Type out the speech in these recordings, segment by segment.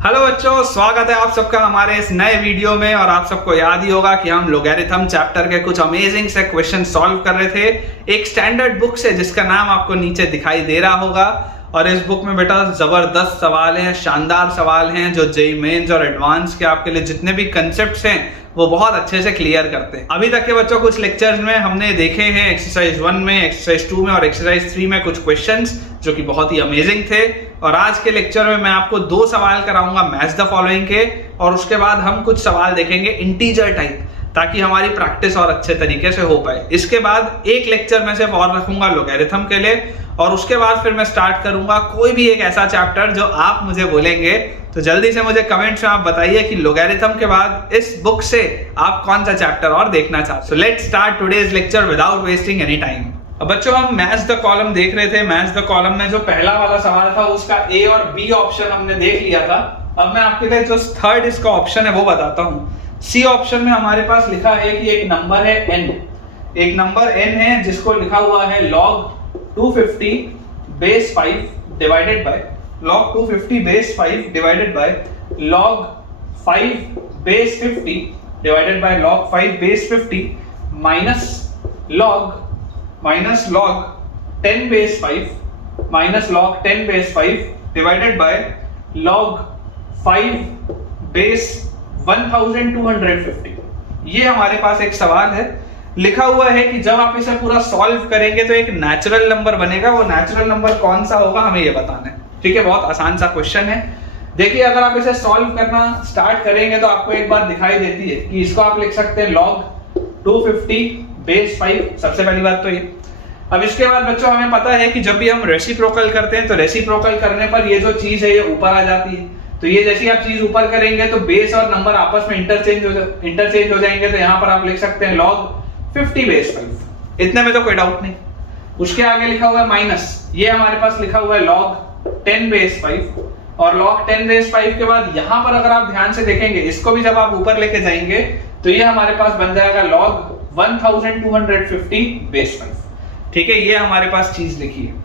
Hello बच्चों, स्वागत है आप सबका हमारे इस नए वीडियो में। और आप सबको याद ही होगा कि हम लोगैरिथम चैप्टर के कुछ अमेजिंग से क्वेश्चन सॉल्व कर रहे थे एक स्टैंडर्ड बुक से जिसका नाम आपको नीचे दिखाई दे रहा होगा। और इस बुक में बेटा जबरदस्त सवाल हैं, शानदार सवाल हैं जो जेईई मेंस और एडवांस के आपके लिए जितने भी कंसेप्ट्स हैं वो बहुत अच्छे से क्लियर करते हैं। अभी तक के बच्चों कुछ लेक्चर्स में हमने देखे हैं एक्सरसाइज 1 में, एक्सरसाइज 2 में और एक्सरसाइज 3 में कुछ क्वेश्चंस जो कि बहुत ही अमेजिंग थे। और आज के लेक्चर में मैं आपको 2 सवाल कराऊंगा मैच द फॉलोइंग के, और उसके बाद हम कुछ सवाल देखेंगे इंटीजर टाइप, ताकि हमारी प्रैक्टिस और अच्छे तरीके से हो पाए। इसके बाद एक लेक्चर में सिर्फ और रखूंगा लोगैरिथम के लिए, और उसके बाद फिर मैं स्टार्ट करूंगा कोई भी एक ऐसा चैप्टर जो आप मुझे बोलेंगे। तो जल्दी से मुझे कमेंट्स में आप बताइए कि लोगैरिथम के बाद इस बुक से आप कौन सा चैप्टर और देखना चाहते हैं। So let's start today's lecture without wasting any time. अब बच्चों हम मैच द कॉलम देख रहे थे। मैच द कॉलम में जो पहला वाला सवाल था उसका ए और बी ऑप्शन हमने देख लिया था। अब मैं आपके लिए जो थर्ड इसका ऑप्शन है वो बताता हूँ। सी ऑप्शन में हमारे पास लिखा है कि एक नंबर है n, एक नंबर n है जिसको लिखा हुआ है log 250 base 5 divided by log 250 base 5 divided by log 5 base 50 divided by log 5 base 50 minus log 10 base 5 minus log 10 base 5 divided by log 5 base 1250। ये हमारे पास एक सवाल है, लिखा हुआ है कि जब आप इसे पूरा सॉल्व करेंगे तो एक नेचुरल नंबर बनेगा। वो नेचुरल नंबर कौन सा होगा हमें ये बताना है। ठीक है, बहुत आसान सा क्वेश्चन है। देखिए अगर आप इसे सॉल्व करना स्टार्ट करेंगे तो आपको एक बात दिखाई देती है कि इसको आप लिख सकते हैं log 250 बेस 5। सबसे पहली बात तो ये। अब इसके बाद बच्चों हमें पता है कि जब भी हम रेसिप्रोकल करते हैं तो रेसिप्रोकल करने पर ये जो चीज है ये ऊपर आ जाती है। तो ये जैसे आप चीज ऊपर करेंगे तो बेस और नंबर आपस में इंटरचेंज हो जाएंगे। तो यहाँ पर आप लिख सकते हैं log 50 बेस 5। इतने में तो कोई डाउट नहीं। उसके आगे लिखा हुआ है माइनस, ये हमारे पास लिखा हुआ है log 10 बेस 5। और log 10 बेस 5 के बाद यहाँ पर अगर आप ध्यान से देखेंगे, इसको भी जब आप ऊपर लेके जाएंगे तो ये हमारे पास बन जाएगा log 1250 बेस 5। ठीक है, ये हमारे पास चीज लिखी है।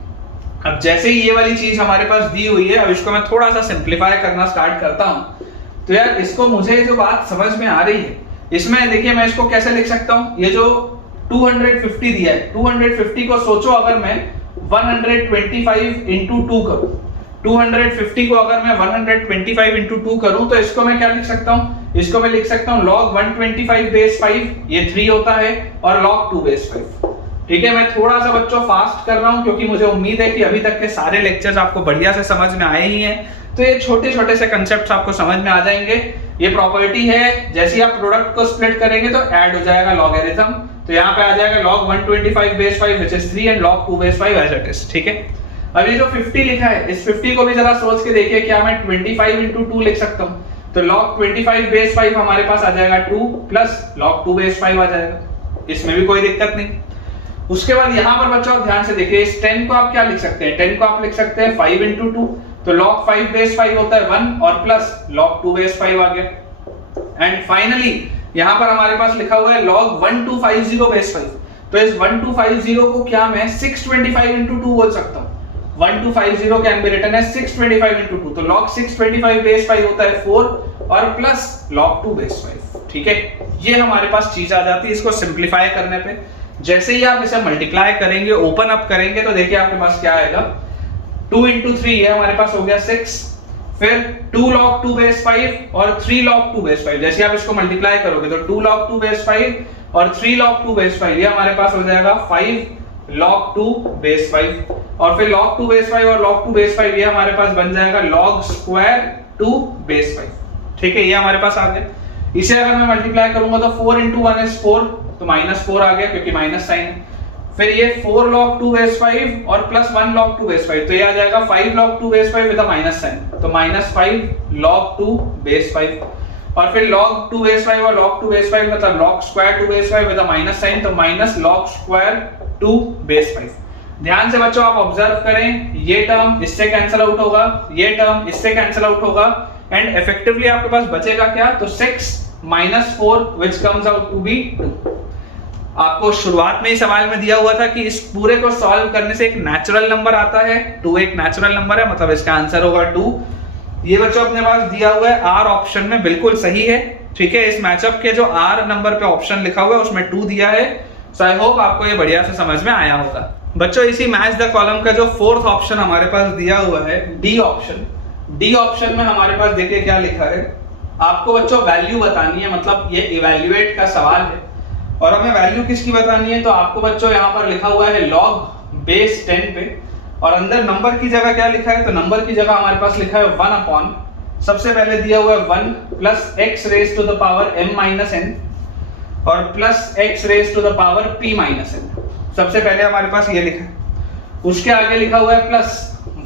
अब जैसे ही ये वाली चीज हमारे पास दी हुई है, अब इसको मैं थोड़ा सा सिंप्लीफाई करना स्टार्ट करता हूं। तो यार इसको मुझे जो बात समझ में आ रही है, इसमें देखिए मैं इसको कैसे लिख सकता हूं। ये जो 250 दिया है, 250 को सोचो अगर मैं 125 इंटू 2 करूं, 250 को अगर मैं 125 इंटू 2 करूं तो इसको मैं क्या लिख सकता हूं, इसको मैं लिख सकता हूं log 125 बेस 5, ये 3 होता है, और log 2 बेस 5। ठीक है, मैं थोड़ा सा बच्चों फास्ट कर रहा हूं क्योंकि मुझे उम्मीद है कि अभी तक के सारे लेक्चर्स आपको बढ़िया से समझ में आए ही हैं। तो ये छोटे छोटे से कंसेप्ट्स आपको समझ में आ जाएंगे। ये प्रॉपर्टी है, जैसे ही आप प्रोडक्ट को स्प्लिट करेंगे तो ऐड हो जाएगा लॉगरिथम। तो यहाँ पे आ जाएगा log 125 base 5 which is 3 and log 2 base 5 as it is। ठीक है, अब ये जो 50 लिखा है, इस 50 को भी जरा सोच के देखिए, क्या मैं 25 into 2 लिख सकता हूँ? तो log 25 बेस 5 हमारे पास आ जाएगा 2 प्लस log 2 बेस 5 आ जाएगा। इसमें भी कोई दिक्कत नहीं। उसके बाद यहाँ पर बच्चों आप ध्यान से देखिए, इस 10 को आप क्या लिख सकते हैं, 10 को आप लिख सकते हैं 5 into 2। तो log 5 बेस 5 होता है 1 और प्लस log 2 बेस 5 आ गया। एंड फाइनली यहाँ पर हमारे पास लिखा हुआ है log 1250 बेस 5। तो इस 1250 को क्या मैं 625 into 2 बोल सकता हूँ। 1250 can be written as 625 into 2। तो log 625 बेस 5 होता है 4 और प्लस log 2 बेस 5। ठीक है, ये हमारे पास चीज आ जाती है। इसको सिंप्लीफाई करने पे जैसे ही आप इसे मल्टीप्लाई करेंगे, ओपन अप करेंगे, तो देखिए आपके पास क्या आएगा, 2 into 3 ये हमारे पास हो गया 6, फिर 2 log 2 बेस 5 और 3 log 2 बेस 5। जैसे आप इसको मल्टीप्लाई करोगे तो 2 log 2 बेस 5 और 3 log 2 बेस 5 ये हमारे पास हो जाएगा 5 log 2 बेस 5। और फिर log 2 बेस 5 और log 2 बेस 5 ये हमारे पास बन जाएगा log स्क्वायर 2 बेस 5। ठीक है, ये हमारे पास आ गया। इसे अगर मैं मल्टीप्लाई करूंगा तो 4 into 1 is 4, तो -4 आ गया क्योंकि माइनस साइन है। फिर ये 4 log 2 बेस 5 और प्लस 1 log 2 बेस 5, तो ये आ जाएगा 5 log 2 base 5 with a minus sign, तो -5 log 2 बेस 5। और फिर log 2 बेस 5 और log 2 बेस 5 मतलब log square 2 base 5 with a minus sign, तो माइनस log स्क्वायर 2 बेस 5। ध्यान से बच्चों आप ऑब्जर्व करें, ये टर्म इससे कैंसिल आउट होगा, ये टर्म इससे कैंसिल आउट होगा, एंड इफेक्टिवली आपके पास बचेगा क्या, तो 6 minus 4 which comes out to be 2। आपको शुरुआत में ही सवाल में दिया हुआ था कि इस पूरे को सॉल्व करने से एक नेचुरल नंबर आता है, 2 एक नेचुरल नंबर है, मतलब इसका आंसर होगा 2। ये बच्चों अपने पास दिया हुआ है आर ऑप्शन में, बिल्कुल सही है। ठीक है, इस मैचअप के जो आर नंबर पे ऑप्शन लिखा हुआ है उसमें 2 दिया है। सो आई होप आपको ये बढ़िया से समझ में आया होगा। बच्चों इसी मैच द कॉलम का जो 4th ऑप्शन हमारे पास दिया हुआ है डी ऑप्शन, डी ऑप्शन में हमारे पास देखिए क्या लिखा है। आपको बच्चों वैल्यू बतानी है, मतलब ये इवैल्यूएट का सवाल है और हमें वैल्यू किसकी बतानी है। तो आपको बच्चों यहाँ पर लिखा हुआ है log बेस 10 पे और अंदर नंबर की जगह क्या लिखा है, तो नंबर की जगह हमारे पास लिखा है 1 अपॉन, सबसे पहले दिया हुआ है 1 plus x raise to the power m minus n और plus x raise to the power p minus n। सबसे पहले हमारे पास ये लिखा है, उसके आगे लिखा हुआ है प्लस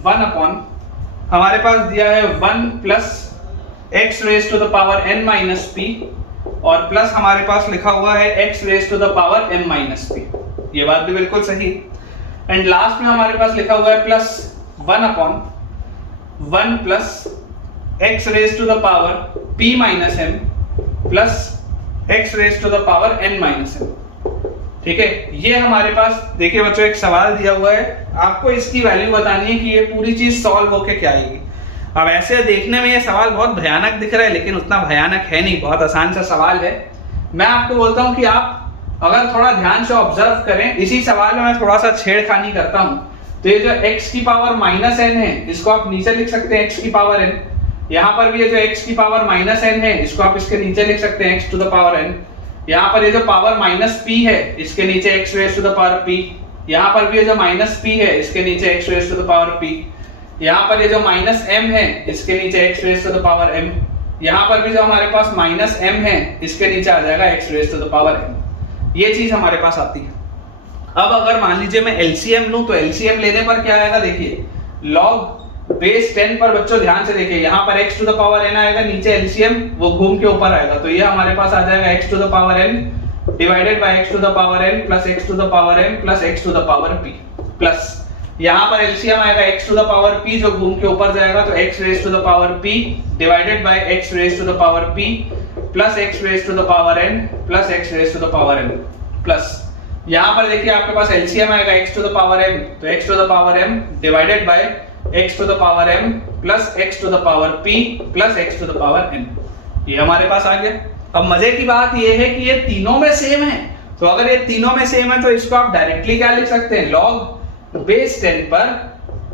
1 अपॉन, हमारे पास दिया है 1 plus x raise to the power n minus p और प्लस हमारे पास लिखा हुआ है x raise to the power m minus p। ये बात भी बिल्कुल सही। एंड लास्ट में हमारे पास लिखा हुआ है plus 1 upon 1 plus x raise to the power p minus m plus x raise to the power n minus m। ठीक है, ये हमारे पास देखिए बच्चों एक सवाल दिया हुआ है, आपको इसकी वैल्यू बतानी है कि ये पूरी चीज सॉल्व होके क्या आएगी। अब ऐसे देखने में ये सवाल बहुत भयानक दिख रहा है लेकिन उतना भयानक है नहीं, बहुत आसान सा सवाल है। मैं आपको बोलता हूँ कि आप अगर थोड़ा ध्यान से ऑब्जर्व करें, इसी सवाल में मैं थोड़ा सा छेड़खानी करता हूँ। तो ये जो x की पावर माइनस n है इसको आप नीचे लिख सकते हैं x की पावर n, यहाँ पर भी ये जो x की पावर माइनस n है इसको आप इसके नीचे लिख सकते हैं x to the power n। यहाँ पर ये जो पावर माइनस p है इसके नीचे x raise to the power p, यहाँ पर भी ये जो माइनस p है इसके नीचे x raise to the power p, यहाँ पर ये जो माइनस m है इसके नीचे x raise to the power m, यहाँ पर भी जो हमारे पास माइनस m है इसके नीचे आ जाएगा x raise to the power m। ये चीज हमारे पास आती है। अब अगर मान लीजिए मैं LCM लूं तो LCM लेने पर क्या आएगा, देखिए log बेस 10 पर बच्चों ध्यान से देखिए, यहाँ पर x to the power n आएगा, नीचे LCM वो घूम के ऊपर आएगा, तो ये हमारे पास आ जाएगा x to the power n divided by x to the power n plus x to the power n plus x to the power p plus यहाँ पर LCM आएगा x to the power p जो घूम के ऊपर जाएगा, तो x raise to the power p divided by x raise to the power p plus x raise to the power n plus x raise to the power n plus यहाँ पर देखिए आपके पास LCM आएगा x to the power m, तो x to the power m divided by x to the power m plus x to the power p plus x to the power n। ये हमारे पास आ गया। अब मजे की बात ये है कि ये तीनों में सेम है, तो अगर ये तीनों में सेम है तो इसको आप डायरेक्टली क्या लिख सकते हैं, log बेस 10 पर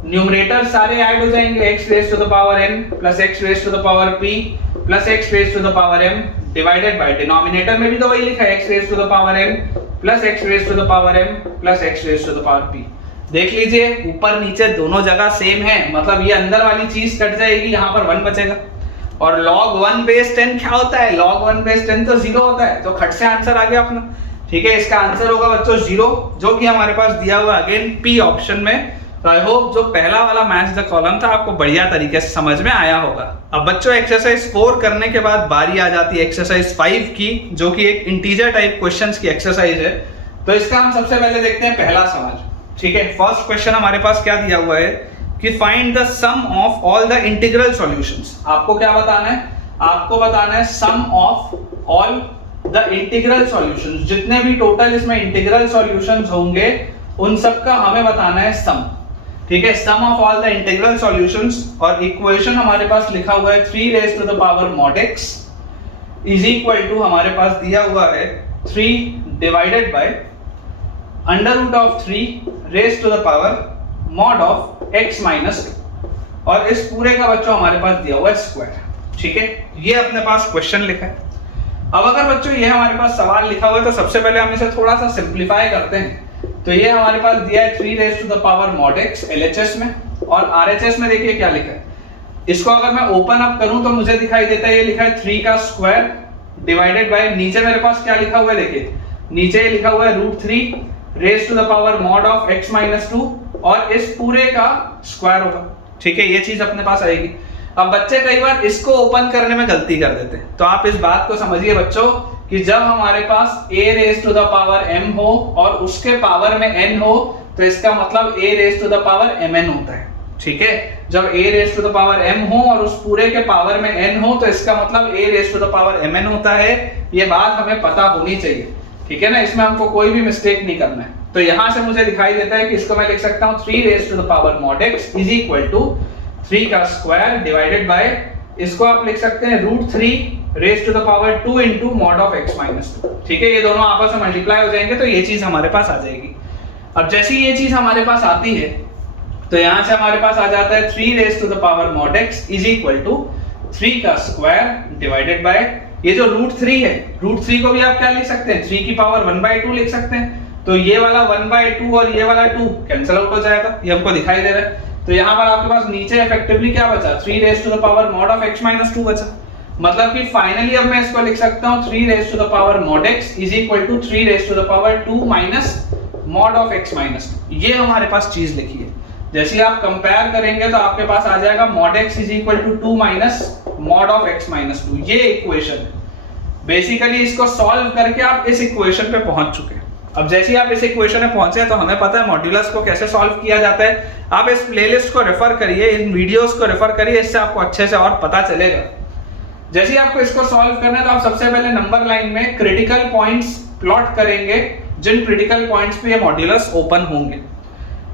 न्यूमरेटर सारे ऐड हो जाएंगे, x raise to the power n plus x raise to the power p plus x raise to the power m divided by denominator में भी तो वही लिखा है x raise to the power n plus x raise to the power m plus x raise to the power p। देख लीजिए ऊपर नीचे दोनों जगह सेम है, मतलब ये अंदर वाली चीज कट जाएगी, यहाँ पर 1 बचेगा। और log 1 बेस 10 क्या होता है, log 1 बेस 10 तो 0 होता है, तो खट से आंसर आ गया अपना। ठीक है, इसका आंसर होगा बच्चों 0, जो कि हमारे पास दिया हुआ अगेन पी ऑप्शन में। तो आई होप जो पहला वाला मैच द कॉलम था आपको बढ़िया तरीके से समझ में आया होगा। अब बच्चों एक्सरसाइज 4 करने के बाद बारी आ जाती है एक्सरसाइज 5 की, जो कि एक इंटीजर टाइप क्वेश्चंस की एक्सरसाइज है। तो इसका हम सबसे पहले देखते हैं पहला सवाल। ठीक है, फर्स्ट क्वेश्चन हमारे पास क्या दिया हुआ है कि find the sum of all the integral solutions. आपको क्या बताना है, आपको बताना है sum of all the integral solutions, जितने भी टोटल इसमें इंटीग्रल सॉल्यूशंस होंगे उन सब का हमें बताना है सम। ठीक है, sum of all the integral solutions, और इक्वेशन हमारे पास लिखा हुआ है 3 raise to the power mod x is equal to हमारे पास दिया हुआ है 3 divided by under root of 3 raise to the power mod of x minus 2, और इस पूरे का बच्चों हमारे पास दिया हुआ है स्क्वायर। ठीक है, ये अपने पास क्वेश्चन लिखा है। अब अगर बच्चों ये हमारे पास सवाल लिखा हुआ है तो सबसे पहले हम इसे थोड़ा सा सिंप्लीफाई करते हैं। तो ये हमारे पास दिया है 3 raise to the power mod x LHS में, और RHS में देखिए क्या लिखा है। इसको अगर मैं ओपन अप करूं तो मुझे दिखाई देता है ये लिखा है 3 का स्क्वायर डिवाइडेड बाय, नीचे मेरे पास क्या लिखा हुआ है, देखिए नीचे ये लिखा हुआ है √3 raise to the power mod of x minus 2, और इस पूरे का स्क्वायर होगा। ठीक है, ये चीज अपने पास आएगी। अब बच्चे कई बार इसको ओपन करने में गलती कर देते हैं, तो आप इस बात को समझिए बच्चों कि जब हमारे पास a raise to the power m हो और उसके पावर में n हो, तो इसका मतलब a raise to the power mn होता है। ठीक है, जब a raise to the power m हो और उस पूरे के पावर में n हो, तो इसका मतलब a raise to the power mn होता है। ये बात हमें पता होनी चाहिए। ठीक है ना, इसमें हमको कोई भी मिस्टेक नहीं करना है। तो यहां से मुझे दिखाई देता है कि इसको मैं लिख सकता हूं 3 raise to the power mod x is equal to 3 का स्क्वायर डिवाइडेड बाय, इसको आप लिख सकते हैं √3 raise to the power 2 into mod of x minus 2। ठीक है, ये दोनों आपस में मल्टीप्लाई हो जाएंगे तो ये चीज हमारे पास आ जाएगी। अब जैसे ये चीज हमारे पास आती है तो यहां से हमारे पास आ जाता है 3 raise to the power mod x is equal to 3 का स्क्वायर डिवाइडेड बाय, ये जो √3 है, √3 को भी आप क्या लिख सकते हैं, 3 की पावर 1/2 लिख सकते हैं। तो ये वाला 1/2 और ये वाला 2 कैंसिल आउट हो जाएगा, ये हमको दिखाई दे रहा है। तो यहाँ पर आपके पास नीचे इफेक्टिवली क्या बचा, 3 raise to the power mod of x minus 2 बचा। मतलब कि फाइनली अब मैं इसको लिख सकता हूँ 3 raise to the power mod x is equal to 3 raise to the power 2 minus mod of x minus 2। ये हमारे पास चीज लिखी है। जैसे आप कंपेयर करेंगे तो आपके पास आ जाएगा mod x is equal to 2 minus mod of x minus 2। ये इक्वेशन है। बेसिकली इसको सॉल्व करके आप इस इक्वेशन पे पहुंच चुके हैं। अब जैसे ही आप इस इक्वेशन में पहुंचे तो हमें पता है मॉड्यूलस को कैसे सॉल्व किया जाता है। आप इस प्लेलिस्ट को रेफर करिए, इन वीडियोस को रेफर करिए, इससे आपको अच्छे से और पता चलेगा। जैसे ही आपको इसको सॉल्व करना है तो आप सबसे पहले नंबर लाइन में क्रिटिकल पॉइंट्स प्लॉट करेंगे, जिन क्रिटिकल पॉइंट्स पे ये मॉड्यूलस ओपन होंगे।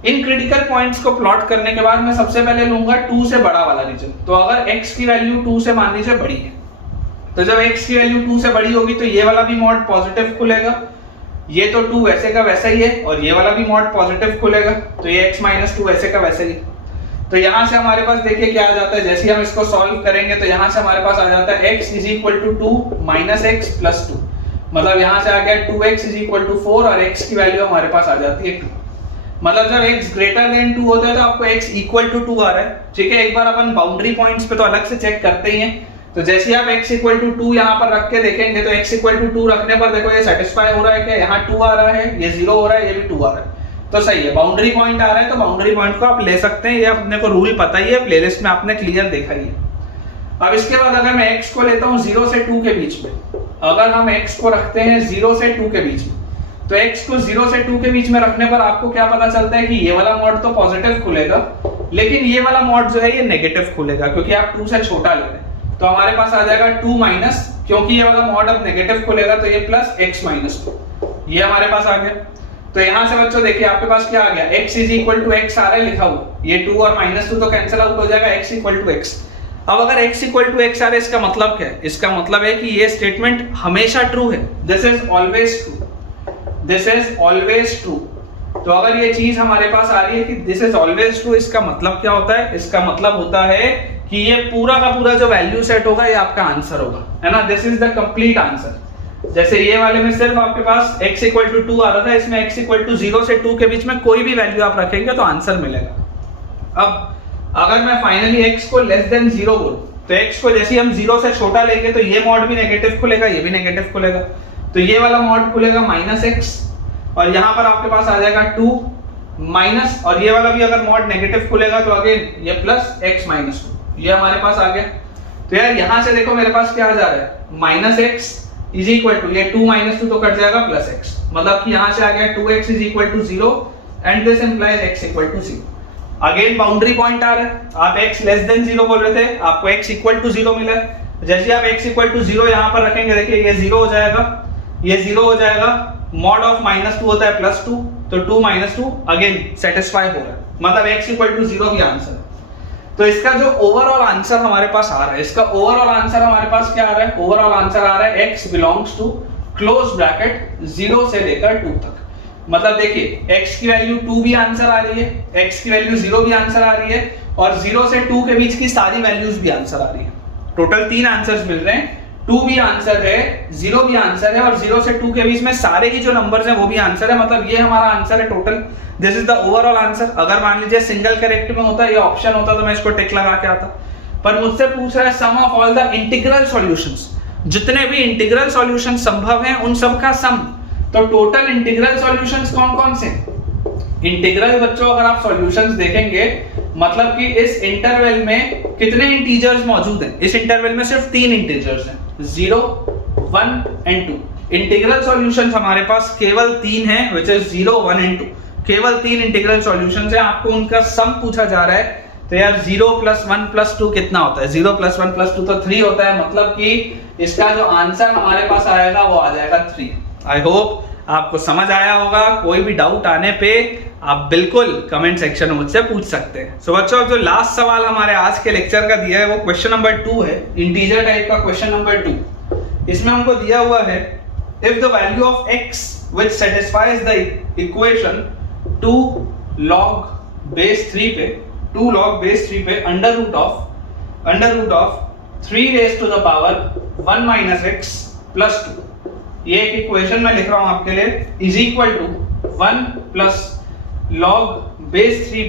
इन क्रिटिकल पॉइंट्स को प्लॉट करने के बाद मैं सबसे पहले लूंगा 2 से बड़ा वाला रीजन। तो अगर x की वैल्यू 2 से मान लीजिए बड़ी है, तो जब x की वैल्यू 2 से बड़ी होगी तो ये वाला भी मॉड पॉजिटिव खुलेगा, ये तो 2 वैसे का वैसा ही है, और ये वाला भी मॉड पॉजिटिव खुलेगा, तो ये x माइनस 2 वैसे का वैसे ही। तो यहाँ से हमारे पास देखिए क्या आ जाता है, जैसे हम इसको सॉल्व करेंगे तो यहाँ से हमारे पास आ जाता है x is equal to 2 minus x plus 2। मतलब यहाँ से आ गया 2x इज इक्वल टू 4 और x की वैल्यू हमारे पास आ जाती है 2। मतलब जब x ग्रेटर देन 2 होता है तो आपको x इक्वल टू 2 आ रहा है। ठीक है, एक बार अपन बाउंड्री पॉइंट्स पे तो अलग से चेक करते ही हैं। तो जैसे आप x इक्वल टू 2 यहाँ पर रख के देखेंगे तो x इक्वल टू 2 रखने पर देखो ये सेटिस्फाई हो रहा है कि यहाँ 2 आ रहा है, ये 0 हो रहा है, ये भी 2 आ रहा है, तो सही है। बाउंड्री पॉइंट आ रहा है तो बाउंड्री पॉइंट को आप ले सकते हैं, ये अपने को रूल पता ही है, प्लेलिस्ट में आपने क्लियर देखा ही है। अब इसके बाद अगर मैं x को लेता हूँ 0 से 2 के बीच में, अगर हम x को रखते हैं 0 से 2 के बीच में, तो x को 0 से 2 के बीच में रखने पर आपको क्या पता चलता है कि ये वाला मॉड तो पॉजिटिव खुलेगा, लेकिन ये वाला मॉड जो है ये नेगेटिव खुलेगा, क्योंकि आप 2 से छोटा ले रहे हैं। तो हमारे पास आ जाएगा 2 माइनस, क्योंकि ये वाला मॉड अब नेगेटिव खुलेगा तो ये प्लस x माइनस 2, ये हमारे पास आ गया। तो यहाँ से बच्चों देखिए आपके पास क्या आ गया, x is equal to x आ रहा है लिखा हुआ, ये 2 और -2 तो कैंसिल आउट हो जाएगा, x इक्वल टू x। अब अगर x इक्वल टू x आ रहा है, इसका मतलब क्या है, इसका मतलब है कि ये स्टेटमेंट हमेशा ट्रू है, this is always true, this is always true. तो अगर ये चीज हमारे पास आ रही है कि दिस इज ऑलवेज ट्रू, इसका मतलब क्या होता है, इसका मतलब होता है कि ये पूरा का पूरा जो वैल्यू सेट होगा ये आपका आंसर होगा, है ना, this is the complete answer. जैसे ये वाले में सिर्फ आपके पास x इक्वल टू 2 आ रहा था, इसमें x इक्वल टू 0 से 2 के बीच में कोई भी वैल्यू आप रखेंगे तो आंसर मिलेगा। अब अगर मैं फाइनली x को लेस देन 0 बोलूं, तो x को जैसे हम 0 से छोटा लेंगे तो ये मॉड भी नेगेटिव खुलेगा, ये भी नेगेटिव खुलेगा, तो ये वाला मॉड खुलेगा -x, और यहाँ पर आपके पास आ जाएगा 2 माइनस, और ये वाला भी अगर मॉड नेगेटिव खुलेगा तो अगेन ये प्लस x माइनस 2, ये हमारे पास आ गया। तो यार यहाँ से देखो मेरे पास क्या आ जा रहा है, -x इज इक्वल टू ये 2 - 2 तो कट जाएगा प्लस x, मतलब कि यहाँ से आ गया 2x is equal to 0 and this implies x equal to 0। Again boundary point आ रहा है, आप x लेस देन 0 बोल रहे थे, आपको x इक्वल टू 0 मिला है। जैसे आप x इक्वल टू 0 यहाँ पर रखेंगे, देखिए ये 0 हो जाएगा, ये 0 हो जाएगा, मॉड ऑफ -2 होता है +2, तो 2 - 2 अगेन सेटिस्फाई हो रहा है, मतलब x इक्वल टू 0 भी आंसर है। तो इसका जो ओवरऑल आंसर हमारे पास आ रहा है, इसका ओवरऑल आंसर हमारे पास क्या आ रहा है, ओवरऑल आंसर आ रहा है x belongs to close bracket 0 से लेकर 2 तक। मतलब देखिए x की वैल्यू 2 भी आंसर आ रही है, x की वैल्यू 0 भी आंसर आ रही है, और 0 से 2 के बीच की सारी वैल्यूज भी आंसर आ रही है। टोटल 3 आंसर्स मिल रहे हैं, 2 भी आंसर है, 0 भी आंसर है, और 0 से 2 के बीच में सारे ही जो नंबर्स हैं वो भी आंसर है। मतलब ये हमारा आंसर है total, this is the overall answer. अगर मान लीजिए सिंगल करेक्ट में होता, ये ऑप्शन होता, तो मैं इसको टिक लगा के आता, पर मुझसे पूछ रहा है sum of all the integral solutions, जितने भी इंटीग्रल सॉल्यूशन संभव हैं उन सब का सम। तो टोटल इंटीग्रल सॉल्यूशंस कौन कौन से? इंटीग्रल बच्चों अगर आप सॉल्यूशंस देखेंगे, मतलब कि इस इंटरवल में कितने इंटीजर्स मौजूद हैं, इस इंटरवल में सिर्फ 3 इंटीजर्स हैं, 0, 1 एंड 2। इंटीग्रल सॉल्यूशंस हमारे पास केवल 3 हैं, व्हिच इज 0, 1 एंड 2। केवल 3 इंटीग्रल सॉल्यूशंस हैं, आपको उनका सम पूछा जा रहा है। तो यार 0 + 1 + 2 कितना होता है? 0 + 1 + 2 तो 3 होता है, मतलब कि इसका जो आंसर हमारे पास आएगा वो आ जाएगा 3। आई होप आपको समझ आया होगा। कोई भी डाउट आने पे आप बिल्कुल कमेंट सेक्शन में मुझसे पूछ सकते हैं। सो बच्चों, जो लास्ट सवाल हमारे आज के लेक्चर का दिया है वो क्वेश्चन नंबर 2 है, इंटीजर टाइप का क्वेश्चन नंबर 2। इसमें हमको दिया हुआ है if the value of x which satisfies the equation 2 log base 3 पे under root of 3 raised to the power 1 minus x plus 2, ये एक इक्वेशन मैं लिख रहा हूं आपके लिए, is equal to 1 plus log base 3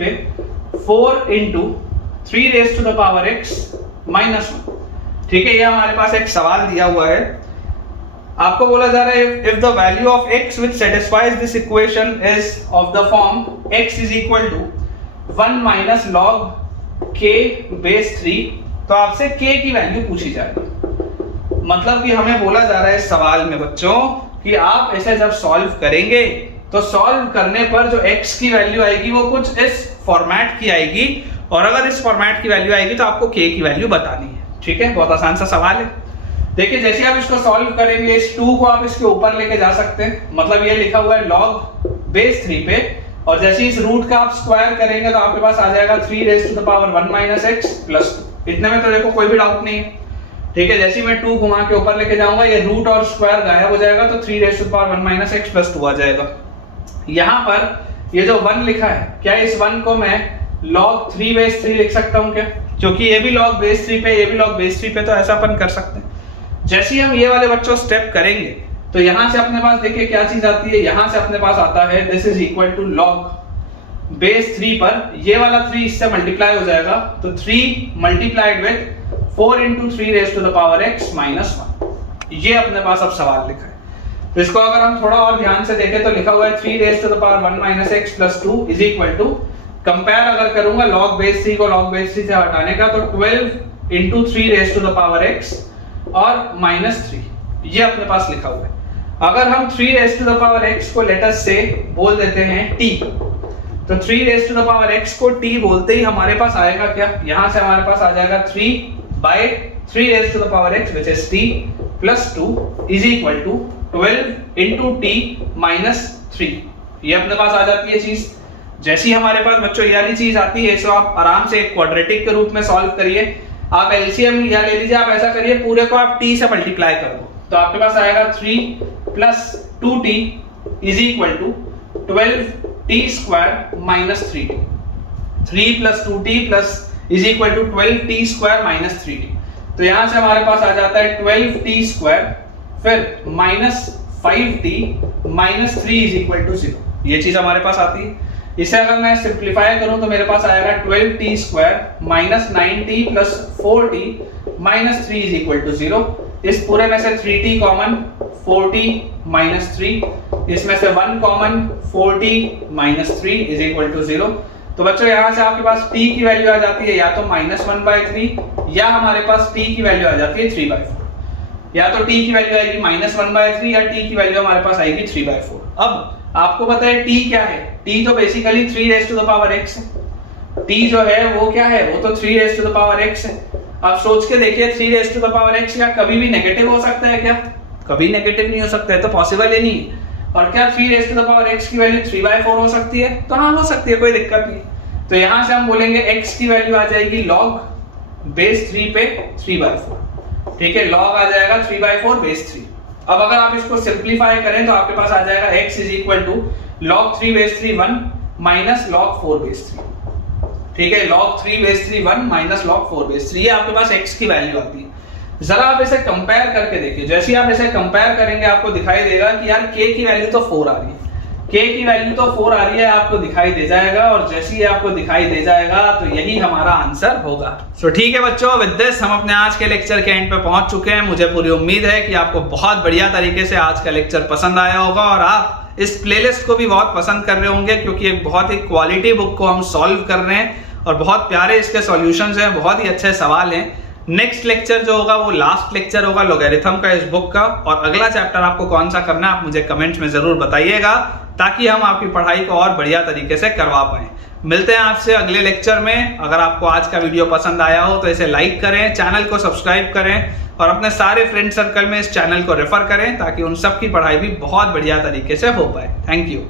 पे 4 into 3 raised to the power x minus 1। ठीक है, ये हमारे पास एक सवाल दिया हुआ है, आपको बोला जा रहा है if the value of x which satisfies this equation is of the form x is equal to 1 minus log k base 3, तो आपसे k की वैल्यू पूछी जाएगी। मतलब कि हमें बोला जा रहा है इस सवाल में बच्चों कि आप इसे जब सॉल्व करेंगे तो सॉल्व करने पर जो x की वैल्यू आएगी वो कुछ इस फॉर्मेट की आएगी, और अगर इस फॉर्मेट की वैल्यू आएगी तो आपको k की वैल्यू बतानी है। ठीक है, बहुत आसान सा सवाल है। देखिए, जैसे आप इसको सॉल्व करेंगे, इस 2 को आप इसके ऊपर लेके जा सकते हैं, मतलब ये लिखा हुआ है log base 3 पे, और जैसे इस रूट का आप स्क्वायर करेंगे तो आपके पास आ जाएगा 3 raised to the power 1 minus x plus 2। इतने में तो देखो कोई भी डाउट नहीं है। ठीक है, जैसे मैं 2 घुमा के ऊपर लेके जाऊंगा, ये रूट और स्क्वायर गायब हो जाएगा, तो 3 raised to the power 1 minus x plus 2 आ जाएगा। यहाँ पर ये जो 1 लिखा है, क्या इस 1 को मैं log 3 base 3 लिख सकता हूँ क्या? क्योंकि ये भी log base 3 पे, ये भी log base 3 पे, तो ऐसा अपन कर सकते हैं। जैसे ही हम ये वाले बच्चों स्टेप करेंगे तो यहां से अपने पास देखिए क्या चीज आती है, यहां से अपने पास आता है this is equal to log base 3 पर ये वाला 3 इससे मल्टीप्लाई हो जाएगा, तो 3 multiplied with 4 into 3 raised to the power x minus 1। ये अपने पास अब सवाल लिखा है। तो इसको अगर हम थोड़ा और ध्यान से देखें तो लिखा हुआ है 3 raised to the power 1 minus x plus 2 is equal to, compare अगर करूंगा log base 3 को log base 3 से हटाने का, तो 12 into 3 raised to the power x और -3, ये अपने पास लिखा हुआ है। अगर हम 3 raised to the power x को लेट अस से बोल देते हैं t, तो 3 raised to the power x को t बोलते ही हमारे पास आएगा क्या, यहां से हमारे पास आ जाएगा 3 raised to the power x which is t plus 2 is equal to 12 into t minus 3। ये अपने पास आ जाती है चीज। जैसी हमारे पास बच्चों ये वाली चीज आती है, इसको आप आराम से एक क्वाड्रेटिक के रूप में सॉल्व करिए। आप एलसीएम या ले लीजिए, आप ऐसा करिए पूरे को आप t से मल्टीप्लाई कर दो, तो आपके पास आएगा 3 plus 2t is equal to 12t square minus 3t। 3 plus 2t plus is equal to 12t square minus 3t। तो यहां से हमारे पास आ जाता है 12t square फिर minus 5t minus 3 is equal to 0। ये चीज हमारे पास आती है। इसे अगर मैं सिंपलीफाई करूं तो मेरे पास आएगा 12t square minus 9t plus 4t minus 3 is equal to 0। इस पूरे में से 3t कॉमन, 4t minus 3, इसमें से 1 common, 4t minus 3 is equal to 0। तो बच्चों यहां से आपके पास t की वैल्यू आ जाती है या तो -1/3, या हमारे पास t की वैल्यू आ जाती है 3/4। या तो t की वैल्यू आएगी -1/3 या t की वैल्यू हमारे पास आएगी 3/4। अब आपको पता है t क्या है, t तो basically 3 raised to the power x है। t जो है वो क्या है, वो तो 3 raised to the power x है। अब सोच के देखिए 3 raised to the power x क्या कभी भी नेगेटिव हो सकता है क्या? कभी नेगेटिव नहीं हो सकता है, तो पॉसिबल ही नहीं है। और क्या 3 raised to the power x की वैल्यू 3/4 हो सकती है? तो हाँ, हो सकती है, कोई दिक्कत नहीं। तो यहां से हम बोलेंगे x की वैल्यू आ जाएगी log base 3 पे 3/4। ठीक है, log आ जाएगा 3/4 base 3। अब अगर आप इसको सिंपलीफाई करें तो आपके पास आ जाएगा x is equal to log 3 base 3 1 minus log 4 base 3। ठीक है, log 3 base 3 1 minus log 4 base 3, ये आपके पास x की वैल्यू आती है। जरा आप इसे कंपेयर करके देखिए, जैसे ही आप इसे कंपेयर करेंगे आपको दिखाई देगा कि यार k की वैल्यू तो 4 आ रही है, k की वैल्यू तो 4 आ रही है, आपको दिखाई दे जाएगा, और जैसे ही आपको दिखाई दे जाएगा तो यही हमारा आंसर होगा। सो ठीक है बच्चों, विद दिस हम अपने आज के लेक्चर के एंड पे पहुंच चुके हैं। मुझे पूरी उम्मीद है कि आपको बहुत बढ़िया तरीके से आज का लेक्चर पसंद आया होगा, और आप इस प्लेलिस्ट को भी बहुत पसंद कर रहे होंगे, क्योंकि एक बहुत ही क्वालिटी बुक को हम सॉल्व कर रहे हैं और बहुत प्यारे इसके सॉल्यूशंस हैं, बहुत ही अच्छे सवाल हैं। नेक्स्ट लेक्चर जो होगा वो लास्ट लेक्चर होगा लॉगरिथम का, इस बुक का, और अगला चैप्टर आपको कौन सा करना है आप मुझे कमेंट्स में जरूर बताइएगा, ताकि हम आपकी पढ़ाई को और बढ़िया तरीके से करवा पाएं। मिलते हैं आपसे अगले लेक्चर में। अगर आपको आज का वीडियो पसंद आया हो तो इसे लाइक करें, चैनल को सब्सक्राइब करें, और अपने सारे फ्रेंड सर्कल में इस चैनल को रेफर करें, ताकि उन सब की पढ़ाई भी बहुत बढ़िया तरीके से हो पाए। Thank you.